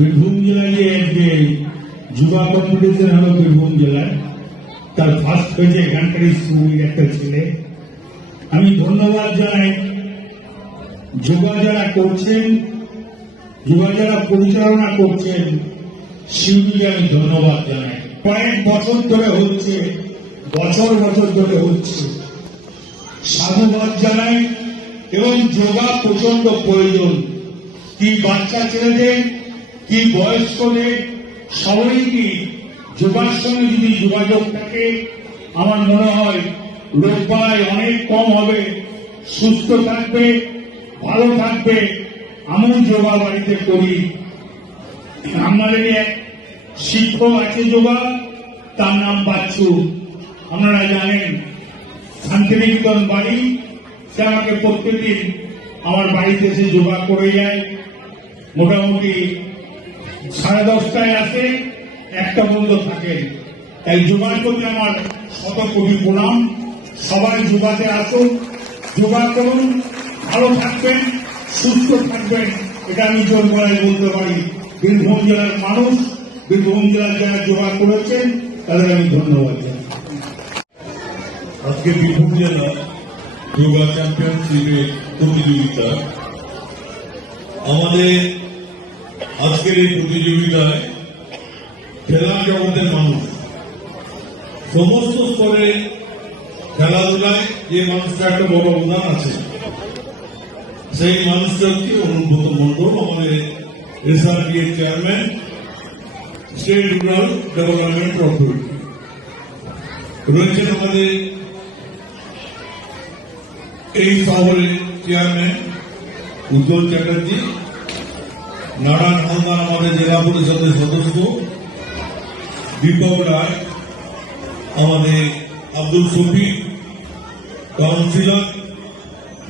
বীরভূম জেলায় যে যুবা কম্পিটিশন হলো বীরভূম জেলায়, তার ফার্স্ট হয়েছে এখানকার স্কুলের একটা ছেলে। আমি ধন্যবাদ জানাই যোগা যারা করছেন, যোগা যারা পরিচালনা করছেন, শিবিরকে আমি ধন্যবাদ জানাই। কয়েক বছর ধরে হচ্ছে, বছর বছর ধরে হচ্ছে, সাধুবাদ জানাই। এবং যোগা প্রচন্ড প্রয়োজন, কি বাচ্চা ছেলেদের কি বয়স্কদের সবাই কি যোগার সঙ্গে যদি যোগাযোগ থাকে, আমার মনে হয় রোগ বালাই অনেক কম হবে, সুস্থ থাকবে, ভালো থাকবে। আমি যোগা বাড়িতে করি। আমাদের এক শিক্ষক আছে যোগা, তার নাম বাচ্চু, আপনারা জানেন, শান্তিনিকেতন বাড়ি। সে আমাকে প্রত্যেকদিন আমার বাড়িতে এসে যোগা করে যায়। মোটামুটি 10:30টায় আসে, 1টা পর্যন্ত থাকে। তাই যোগার প্রতি আমার শত কোটি প্রণাম। সবাই যোগাতে আসুন, যোগা করুন, ভালো থাকবেন, সুস্থ থাকবেন। এটা আমি জোর গলায় বলতে পারি। বীরভূম জেলার মানুষ, বীরভূম জেলার যারা যোগা করেছেন তাদের আমি ধন্যবাদ জানাই। আজকে বীরভূম জেলা যোগা চ্যাম্পিয়নশিপের প্রতিযোগিতা। আমাদের আজকের এই প্রতিযোগিতায় খেলার জগতের মানুষ, সমস্ত স্তরে খেলাধুলায় যে মানুষটা একটা বড় অবদান আছে, সেই মানুষটা হচ্ছে অনুব্রত মন্ডল, আমাদের এসআরডি এর chairman, state rural development authority. রয়েছেন আমাদের এই শহরের চেয়ারম্যান উজ্জ্বল চ্যাটার্জি, নারায়ণ হালদার আমাদের জেলা পরিষদের সদস্য, দীপক রায়, আমাদের আব্দুল শফিক কাউন্সিলর,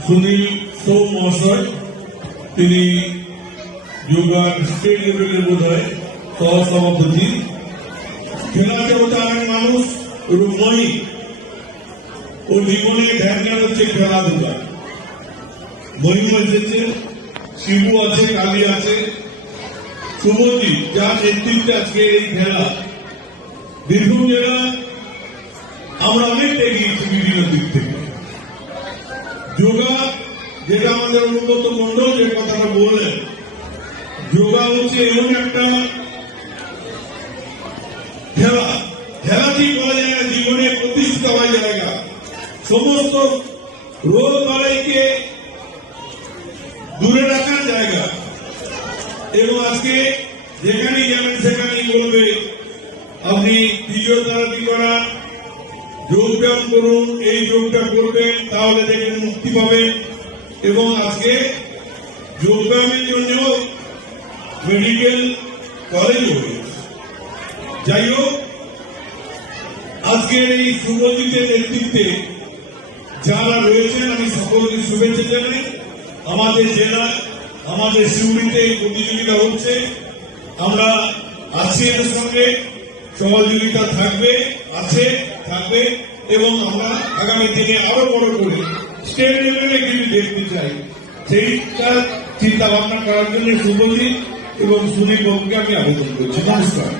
সুনীল সোম মহাশয়, তিনি যোগার স্টেট লেভেলের বোধ হয় সহসভাপতি। খেলা জগতে অনেক মানুষ রূপময়ী, ও জীবনে ধ্যান হচ্ছে খেলাধুলা। মহিমা এসেছে, শিবু আছে, কালী আছে, শুভজিৎ, যার নেতৃত্বে আজকে এই খেলা। বীরভূম জেলা আমরা অনেকটা এগিয়েছি বিভিন্ন দিক থেকে। যোগা, যেটা আমাদের অনুব্রত মন্ডল যে কথাটা বললেন, যোগা হচ্ছে এমন একটা খেলা, খেলাতেই বলা যায় না, জীবনে প্রতিষ্ঠিত হওয়ার জায়গা। সমস্ত রোগ বালাইকে দূরে রাখার জায়গা। এবং আজকে যেখানেই যাবেন সেখানেই বলবে আপনি ফিজিওথেরাপি করা, যোগ ব্যায়াম করুন, এই যোগটা করবেন, তাহলে দেখবেন মুক্তি পাবেন। এবং আজকে যোগ ব্যায়ামের জন্য মেডিকেল কলেজও হয়েছে। যাই হোক, আজকের এই শুভজিতের নেতৃত্বে যারা রয়েছেন, আমি সকলকে শুভেচ্ছা জানাই। আমাদের জেলা, আমাদের সিউড়িতে এই প্রতিযোগিতা হচ্ছে, আমরা আছি, এর সঙ্গে সহযোগিতা থাকবে, আছে, থাকবে। এবং আমরা আগামী দিনে আরো বড় করে স্টেট লেভেলে কিন্তু দেখতে চাই। সেইটা চিন্তা ভাবনা করার জন্য শুভজিৎ এবং সুনীল বাবুকে আমি আবেদন করছি। নমস্কার।